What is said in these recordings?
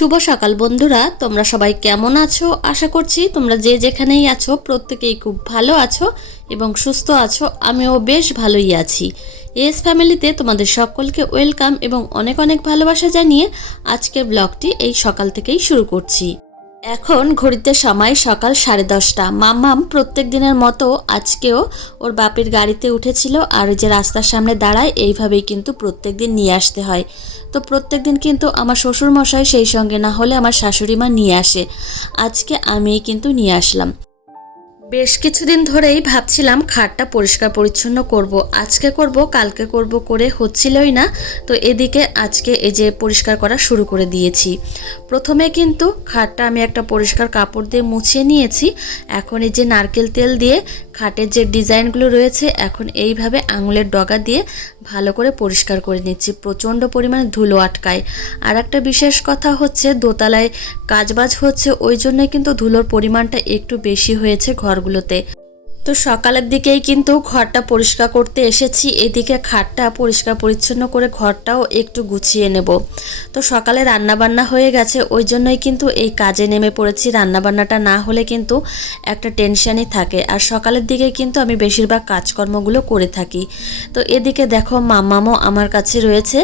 শুভ সকাল বন্ধুরা, তোমরা সবাই কেমন আছো? আশা করছি তোমরা যে যেখানেই আছো, প্রত্যেকেই খুব ভালো আছো এবং সুস্থ আছো, আমিও বেশ ভালোই আছি। এস ফ্যামিলিতে তোমাদের সকলকে ওয়েলকাম এবং অনেক অনেক ভালোবাসা জানিয়ে আজকের ব্লগটি এই সকাল থেকেই শুরু করছি। এখন ঘড়িতে সময় সকাল সাড়ে দশটা। মাম্মাম প্রত্যেক দিনের মতো আজকেও ওর বাপের গাড়িতে উঠেছিল আর ওই যে রাস্তার সামনে দাঁড়ায়, এইভাবেই কিন্তু প্রত্যেক দিন নিয়ে আসতে হয়। তো প্রত্যেক দিন কিন্তু আমার শ্বশুরমশাই সেই সঙ্গে না হলে আমার শাশুড়ি মা নিয়ে আসে। আজকে আমি কিন্তু নিয়ে আসলাম। বেশ কিছুদিন ধরেই ভাবছিলাম খাটটা পরিষ্কার পরিচ্ছন্ন করব, আজকে করব, কালকে করব করে হচ্ছিলই না, তো এদিকে আজকে এই যে পরিষ্কার করা শুরু করে দিয়েছি। প্রথমে কিন্তু খাটটা আমি একটা পরিষ্কার কাপড় দিয়ে মুছিয়ে নিয়েছি, এখন এই যে নারকেল তেল দিয়ে খাটের যে ডিজাইনগুলো রয়েছে, এখন এইভাবে আঙুলের ডগা দিয়ে ভালো করে পরিষ্কার করে নিচ্ছি। প্রচণ্ড পরিমাণে ধুলো আটকায়। আর একটা বিশেষ কথা হচ্ছে, দোতলায় কাজবাজ হচ্ছে, ওই জন্যই কিন্তু ধুলোর পরিমাণটা একটু বেশি হয়েছে ঘরগুলোতে। তো সকালের দিকেই কিন্তু ঘরটা পরিষ্কার করতে এসেছি। এদিকে খাটটা পরিষ্কার পরিচ্ছন্ন করে ঘরটাও একটু গুছিয়ে নেব। তো সকালে রান্নাবান্না হয়ে গেছে, ওই জন্যই কিন্তু এই কাজে নেমে পড়েছি। রান্নাবান্নাটা না হলে কিন্তু একটা টেনশনই থাকে। আর সকালের দিকে কিন্তু আমি বেশিরভাগ কাজকর্মগুলো করে থাকি। তো এদিকে দেখো মামামও আমার কাছে রয়েছে।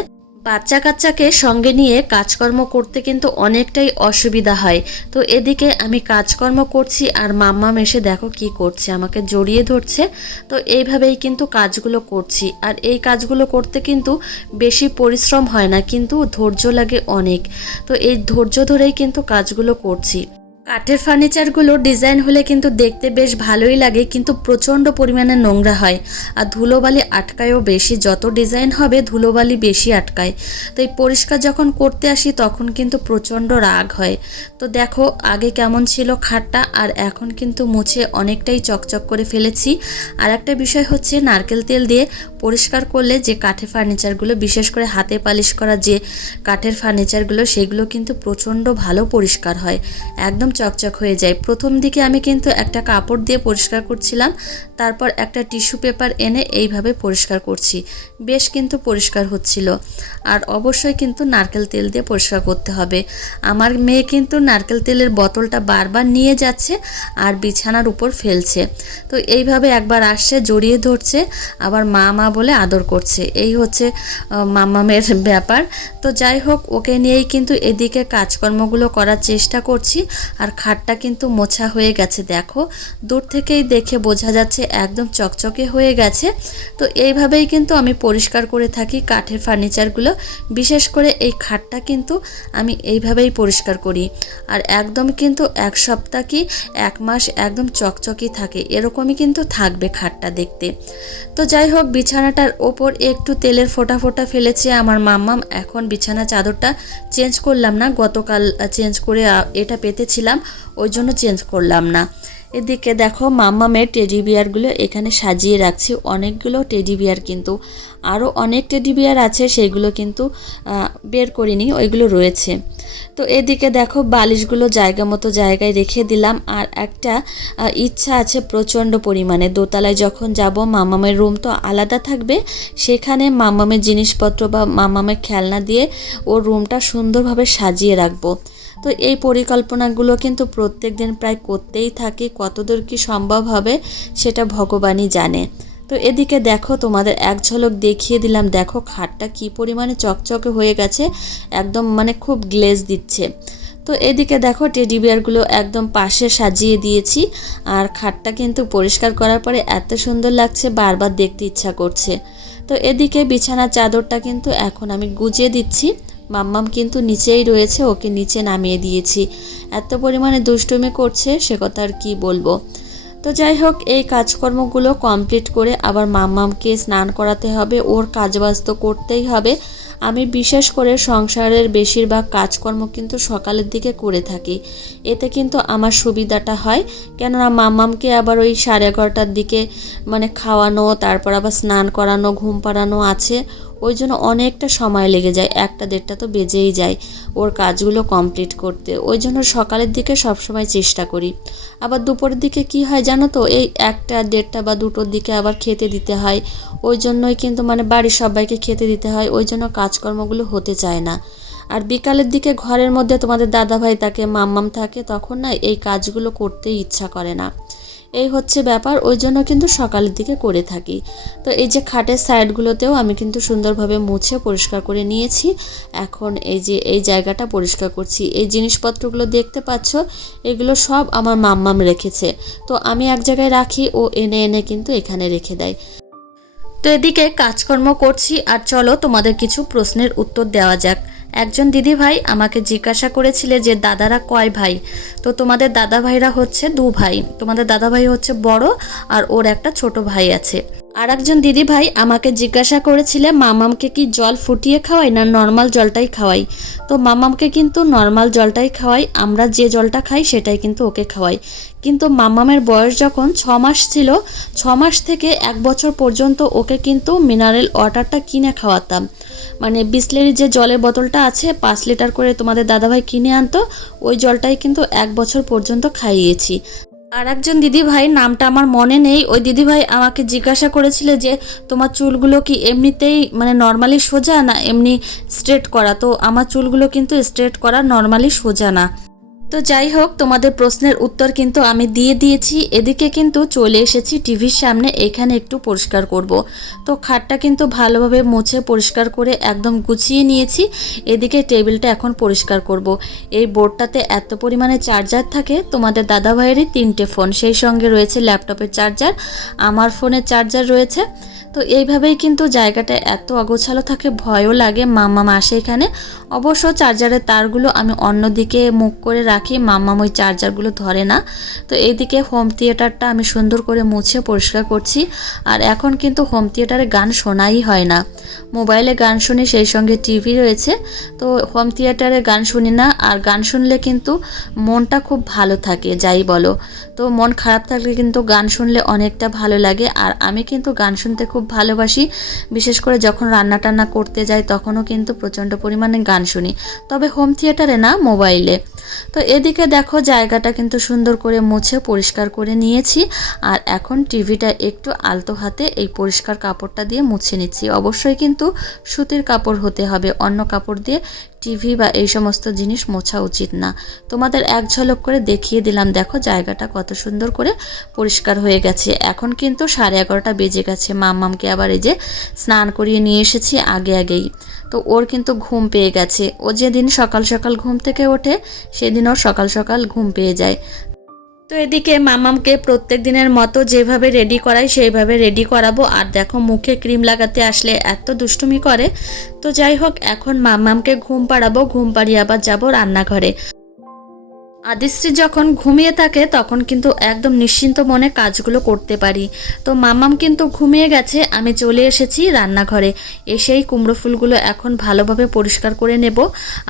বাচ্চা কাচ্চাকে সঙ্গে নিয়ে কাজকর্ম করতে কিন্তু অনেকটাই অসুবিধা হয়। তো এদিকে আমি কাজকর্ম করছি আর মাম্মা এসে দেখো কি করছে, আমাকে জড়িয়ে ধরছে। তো এইভাবেই কিন্তু কাজগুলো করছি। আর এই কাজগুলো করতে কিন্তু বেশি পরিশ্রম হয় না, কিন্তু ধৈর্য লাগে অনেক। তো এই ধৈর্য ধরেই কিন্তু কাজগুলো করছি। কাঠের ফার্নিচারগুলো ডিজাইন হলে কিন্তু দেখতে বেশ ভালোই লাগে, কিন্তু প্রচণ্ড পরিমাণে নোংরা হয়। আর ধুলোবালি আটকায়ও বেশি। যত ডিজাইন হবে, ধুলোবালি বেশি আটকায়। তো এই পরিষ্কার যখন করতে আসি, তখন কিন্তু প্রচণ্ড রাগ হয়। তো দেখো, আগে কেমন ছিল খাটটা, আর এখন কিন্তু মুছে অনেকটাই চকচক করে ফেলেছি। আর একটা বিষয় হচ্ছে, নারকেল তেল দিয়ে পরিষ্কার করলে যে কাঠের ফার্নিচারগুলো বিশেষ করে হাতে পালিশ করা যে কাঠের ফার্নিচারগুলো সেগুলো কিন্তু প্রচণ্ড ভালো পরিষ্কার হয়। একদম চকচক হয়ে যায়। প্রথম দিকে আমি কিন্তু একটা কাপড় দিয়ে পরিষ্কার করছিলাম, তারপর একটা টিস্যু পেপার এনে এইভাবে পরিষ্কার করছি। বেশ কিন্তু পরিষ্কার হচ্ছিল। আর অবশ্যই কিন্তু নারকেল তেল দিয়ে পরিষ্কার করতে হবে। আমার মেয়ে কিন্তু নারকেল তেলের বোতলটা বারবার নিয়ে যাচ্ছে আর বিছানার উপর ফেলছে। তো এইভাবে একবার আসছে, জড়িয়ে ধরছে। আবার মা মা বলে আদর করছে। এই হচ্ছে মামামের ব্যাপার। তো যাই হোক, ওকে নিয়েই কিন্তু এদিকে কাজকর্মগুলো করার চেষ্টা করছি। আর খাটটা কিন্তু মোছা হয়ে গেছে, দেখো। দূর থেকেই দেখে বোঝা যাচ্ছে একদম চকচকে হয়ে গেছে। তো এইভাবেই কিন্তু আমি পরিষ্কার করে থাকি কাঠের ফার্নিচারগুলো। বিশেষ করে এই খাটটা কিন্তু আমি এইভাবেই পরিষ্কার করি। আর একদম কিন্তু এক সপ্তাহ কি এক মাস একদম চকচকই থাকে। এরকমই কিন্তু থাকবে খাটটা দেখতে। তো যাই হোক বিছানাটার ওপর একটু তেলের ফোঁটা ফোঁটা ফেলেছে আমার মাম্মাম। এখন বিছানা চাদরটা চেঞ্জ করলাম না, গতকাল চেঞ্জ করে এটা পেতেছিলাম, ওই জন্য চেঞ্জ করলাম না। এদিকে দেখো মাম্মামের টেডি বিয়ারগুলো এখানে সাজিয়ে রাখছি। অনেকগুলো টেডি বিয়ার কিন্তু আরও অনেক টেডি বিয়ার আছে, সেগুলো কিন্তু বের করিনি, ওইগুলো রয়েছে। তো এদিকে দেখো বালিশগুলো জায়গা মতো জায়গায় রেখে দিলাম, আর একটা ইচ্ছা আছে প্রচণ্ড পরিমাণে। দোতলায় যখন যাব মামামের রুম তো আলাদা থাকবে, সেখানে মামামের জিনিসপত্র বা মামামের খেলনা দিয়ে ওর রুমটা সুন্দরভাবে সাজিয়ে রাখব। তো এই পরিকল্পনাগুলো কিন্তু প্রত্যেক দিন প্রায় করতেই থাকি, কতদূর কি সম্ভব হবে সেটা ভগবানই জানে। তো এদিকে দেখো, তোমাদের এক ঝলক দেখিয়ে দিলাম। দেখো, খাটটা কি পরিমাণে চকচকে হয়ে গেছে, একদম মানে খুব গ্লেজ দিচ্ছে। তো এদিকে দেখো, টেডি বিয়ারগুলো একদম পাশে সাজিয়ে দিয়েছি। আর খাটটা কিন্তু পরিষ্কার করার পরে এত সুন্দর লাগছে, বারবার দেখতে ইচ্ছা করছে। তো এদিকে বিছানার চাদরটা কিন্তু এখন আমি গুজিয়ে দিচ্ছি। মাম্মাম কিন্তু নিচেই রয়েছে, ওকে নিচে নামিয়ে দিয়েছি। এত পরিমাণে দুষ্টুমি করছে, সে কথা আর কী বলব? তো যাই হোক, এই কাজকর্মগুলো কমপ্লিট করে আবার মাম্মামকে স্নান করাতে হবে, ওর কাজবাজ তো করতেই হবে। আমি বিশেষ করে সংসারের বেশিরভাগ কাজকর্ম কিন্তু সকালের দিকে করে থাকি। এতে কিন্তু আমার সুবিধাটা হয়, কেননা মাম্মামকে আবার ওই সাড়ে এগারোটার দিকে মানে খাওয়ানো, তারপর আবার স্নান করানো, ঘুম পাড়ানো আছে। ওই জন্য অনেকটা সময় লেগে যায়, একটা দেড়টা তো বেজেই যায় ওর কাজগুলো কমপ্লিট করতে। ওই জন্য সকালের দিকে সবসময় চেষ্টা করি। আবার দুপুরের দিকে কি হয় জানো তো, এই একটা দেড়টা বা দুটোর দিকে আবার খেতে দিতে হয়। ওই জন্যই কিন্তু মানে বাড়ির সবাইকে খেতে দিতে হয়, ওই জন্য কাজকর্মগুলো হতে চায় না। আর বিকালের দিকে ঘরের মধ্যে তোমাদের দাদাভাই থাকে, মাম্মাম থাকে, তখন না এই কাজগুলো করতেই ইচ্ছা করে না। এই হচ্ছে ব্যাপার, ওই জন্য কিন্তু সকালের দিকে করে থাকি। তো এই যে খাটের সাইডগুলোতেও আমি কিন্তু সুন্দরভাবে মুছে পরিষ্কার করে নিয়েছি। এখন এই যে, এই জায়গাটা পরিষ্কার করছি। এই জিনিসপত্রগুলো দেখতে পাচ্ছ, এগুলো সব আমার মাম্মাম রেখেছে। তো আমি এক জায়গায় রাখি, ও এনে এনে কিন্তু এখানে রেখে দেয়। তো এদিকে কাজকর্ম করছি, আর চলো তোমাদের কিছু প্রশ্নের উত্তর দেওয়া যাক। একজন দিদি ভাই আমাকে জিজ্ঞাসা করেছিলে যে, দাদারা কয় ভাই? তো তোমাদের দাদা ভাইরা হচ্ছে দু ভাই। তোমাদের দাদা ভাই হচ্ছে বড় আর ওর একটা ছোট ভাই আছে। আর একজন দিদি ভাই আমাকে জিজ্ঞাসা করেছিলে মামামকে কি জল ফুটিয়ে খাওয়াই না নর্মাল জলটাই খাওয়াই? তো মামামকে কিন্তু নর্মাল জলটাই খাওয়াই, আমরা যে জলটা খাই সেটাই কিন্তু ওকে খাওয়াই। কিন্তু মামামের বয়স যখন ছ মাস ছিল, ছ মাস থেকে এক বছর পর্যন্ত ওকে কিন্তু মিনারেল ওয়াটারটা কিনে খাওয়াতাম। মানে বিসলেরি যে জলের বোতলটা আছে, পাঁচ লিটার করে তোমাদের দাদাভাই কিনে আনতো, ওই জলটাই কিন্তু এক বছর পর্যন্ত খাইয়েছি। আর একজন দিদিভাই, নামটা আমার মনে নেই। ওই দিদিভাই আমাকে জিজ্ঞাসা করেছিল যে, তোমার চুলগুলো কি এমনিতেই মানে নর্মালি সোজা না এমনি স্ট্রেট করা? তো আমার চুলগুলো কিন্তু স্ট্রেট করা নর্মালি সোজা না। তো যাই হোক, তোমাদের প্রশ্নের উত্তর কিন্তু আমি দিয়ে দিয়েছি। এদিকে কিন্তু চলে এসেছি টিভির সামনে, এখানে একটু পরিষ্কার করব। তো খাটটা কিন্তু ভালোভাবে মুছে পরিষ্কার করে একদম গুছিয়ে নিয়েছি। এদিকে টেবিলটা এখন পরিষ্কার করব। এই বোর্ডটাতে এত পরিমাণে চার্জার থাকে, তোমাদের দাদাভাইয়েরই তিনটে ফোন, সেই সঙ্গে রয়েছে ল্যাপটপের চার্জার, আমার ফোনের চার্জার রয়েছে। তো এইভাবেই কিন্তু জায়গাটা এত অগোছালো থাকে, ভয়ও লাগে মাম্মাম আসে এখানে। অবশ্য চার্জারের তারগুলো আমি অন্যদিকে মুখ করে রাখি মাম্মাম ওই চার্জারগুলো ধরে না। তো এইদিকে হোম থিয়েটারটা আমি সুন্দর করে মুছে পরিষ্কার করছি। আর এখন কিন্তু হোম থিয়েটারে গান শোনাই হয় না। মোবাইলে গান শুনি, সেই সঙ্গে টিভি রয়েছে। তো হোম থিয়েটারে গান শুনি না, আর গান শুনলে কিন্তু মনটা খুব ভালো থাকে, যাই বলো। তো মন খারাপ থাকলে কিন্তু গান শুনলে অনেকটা ভালো লাগে, আর আমি কিন্তু গান শুনতে খুব ভালোবাসি। বিশেষ করে যখন রান্না টান্না করতে যাই, তখনও কিন্তু প্রচণ্ড পরিমাণে গান শুনি। তবে হোম থিয়েটারে না, মোবাইলে। তো এদিকে দেখো জায়গাটা কিন্তু সুন্দর করে মুছে, পরিষ্কার করে নিয়েছি। আর এখন টিভিটা একটু আলতো হাতে এই পরিষ্কার কাপড়টা দিয়ে মুছে নিচ্ছি। অবশ্যই কিন্তু সুতির কাপড় হতে হবে, অন্য কাপড় দিয়ে টিভি বা এই সমস্ত জিনিস মোছা উচিত না। তোমাদের এক ঝলক করে দেখিয়ে দিলাম, দেখো জায়গাটা কত সুন্দর করে পরিষ্কার হয়ে গেছে। এখন কিন্তু সাড়ে এগারোটা বেজে গেছে। মাম্মামকে আবার এই যে স্নান করিয়ে নিয়ে এসেছি আগে আগেই। তো ওর কিন্তু ঘুম পেয়ে গেছে। ও যেদিন সকাল সকাল ঘুম থেকে ওঠে, সেদিন ওর সকাল সকাল ঘুম পেয়ে যায়। তো এদিকে মামামকে প্রত্যেক দিনের মতো যেভাবে রেডি করাই, সেইভাবে রেডি করাবো। আর দেখো, মুখে ক্রিম লাগাতে আসলে এত দুষ্টুমি করে। তো যাই হোক, এখন মামামকে ঘুম পাড়াবো। ঘুম পাড়িয়ে আবার যাব রান্নাঘরে। আদিশ্রী যখন ঘুমিয়ে থাকে, তখন কিন্তু একদম নিশ্চিন্ত মনে কাজগুলো করতে পারি। তো মামাম কিন্তু ঘুমিয়ে গেছে, আমি চলে এসেছি রান্নাঘরে। এসেই কুমড়ো ফুলগুলো এখন ভালোভাবে পরিষ্কার করে নেব।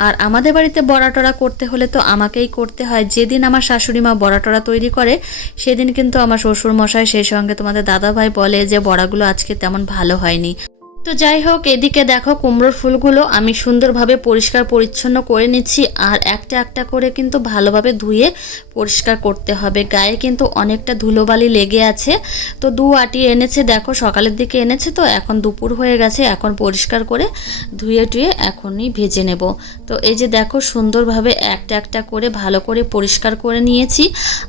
আর আমাদের বাড়িতে বড়াটরা করতে হলে তো আমাকেই করতে হয়। যেদিন আমার শাশুড়ি মা বড়াটরা তৈরি করে, সেদিন কিন্তু আমার শ্বশুর মশাই সেই সঙ্গে তোমাদের দাদাভাই বলে যে বড়াগুলো আজকে তেমন ভালো হয়নি। তো যাই হোক, এদিকে দেখো কুমড়োর ফুলগুলো আমি সুন্দরভাবে পরিষ্কার পরিচ্ছন্ন করে নিচ্ছি আর একটা একটা করে কিন্তু ভালোভাবে ধুয়ে পরিষ্কার করতে হবে। গায়ে কিন্তু অনেকটা ধুলোবালি লেগে আছে। তো দু আটি এনেছে, দেখো সকালের দিকে এনেছে তো, এখন দুপুর হয়ে গেছে, এখন পরিষ্কার করে ধুয়ে টুয়ে এখনই ভেজে নেব। তো এই যে দেখো সুন্দরভাবে একটা একটা করে ভালো করে পরিষ্কার করে নিয়েছি।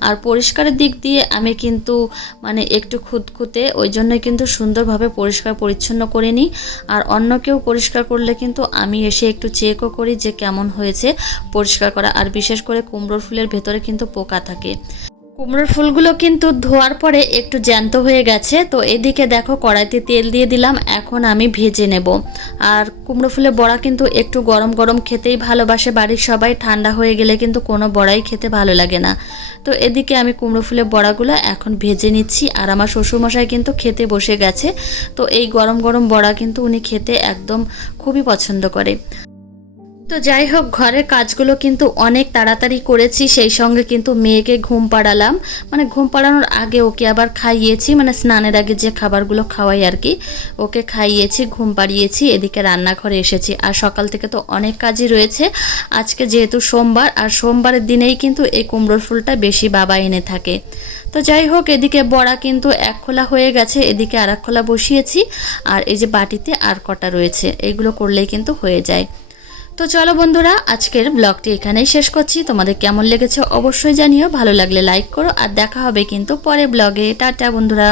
আর পরিষ্কারের দিক দিয়ে আমি কিন্তু মানে একটু খুঁতখুঁতে, ওই জন্য কিন্তু সুন্দরভাবে পরিষ্কার পরিচ্ছন্ন করে নিই। আর অন্য কেউ পরিষ্কার করলে কিন্তু আমি এসে একটু চেকও করি যে কেমন হয়েছে পরিষ্কার করা। আর বিশেষ করে কুমড়োর ফুলের ভেতরে কিন্তু পোকা থাকে। কুমড়োর ফুলগুলো কিন্তু ধোয়ার পরে একটু জ্যান্ত হয়ে গেছে, তো এদিকে দেখো কড়াইতে তেল দিয়ে দিলাম, এখন আমি ভেজে নেব। আর কুমড়ো ফুলের বড়া কিন্তু একটু গরম গরম খেতেই ভালোবাসে বাড়ির সবাই, ঠান্ডা হয়ে গেলে কিন্তু কোনো বড়াই খেতে ভালো লাগে না। তো এদিকে আমি কুমড়ো ফুলের বড়াগুলো এখন ভেজে নিচ্ছি, আর আমার শ্বশুরমশাই কিন্তু খেতে বসে গেছে, তো এই গরম গরম বড়া কিন্তু উনি খেতে একদম খুবই পছন্দ করে। তো যাই হোক, ঘরের কাজগুলো কিন্তু অনেক তাড়াতাড়ি করেছি, সেই সঙ্গে কিন্তু মেয়েকে ঘুম পাড়ালাম। মানে ঘুম পাড়ানোর আগে ওকে আবার খাইয়েছি মানে স্নানের আগে যে খাবারগুলো খাওয়াই আর কি, ওকে খাইয়েছি, ঘুম পাড়িয়েছি, এদিকে রান্নাঘরে এসেছি। আর সকাল থেকে তো অনেক কাজই রয়েছে। আজকে যেহেতু সোমবার, আর সোমবারের দিনেই কিন্তু এই কুমড়োর ফুলটা বেশি বাবা এনে থাকে। তো যাই হোক, এদিকে বড়া কিন্তু এক খোলা হয়ে গেছে, এদিকে আর খোলা বসিয়েছি। আর এই যে বাটিতে আর কটা রয়েছে এইগুলো করলেই কিন্তু হয়ে যায়। তো চলো বন্ধুরা, আজকের ব্লগটি এখানেই শেষ করছি। তোমাদের কেমন লেগেছে অবশ্যই জানিও। ভালো লাগলে লাইক করো, আর দেখা হবে কিন্তু পরে ব্লগে টাটা বন্ধুরা।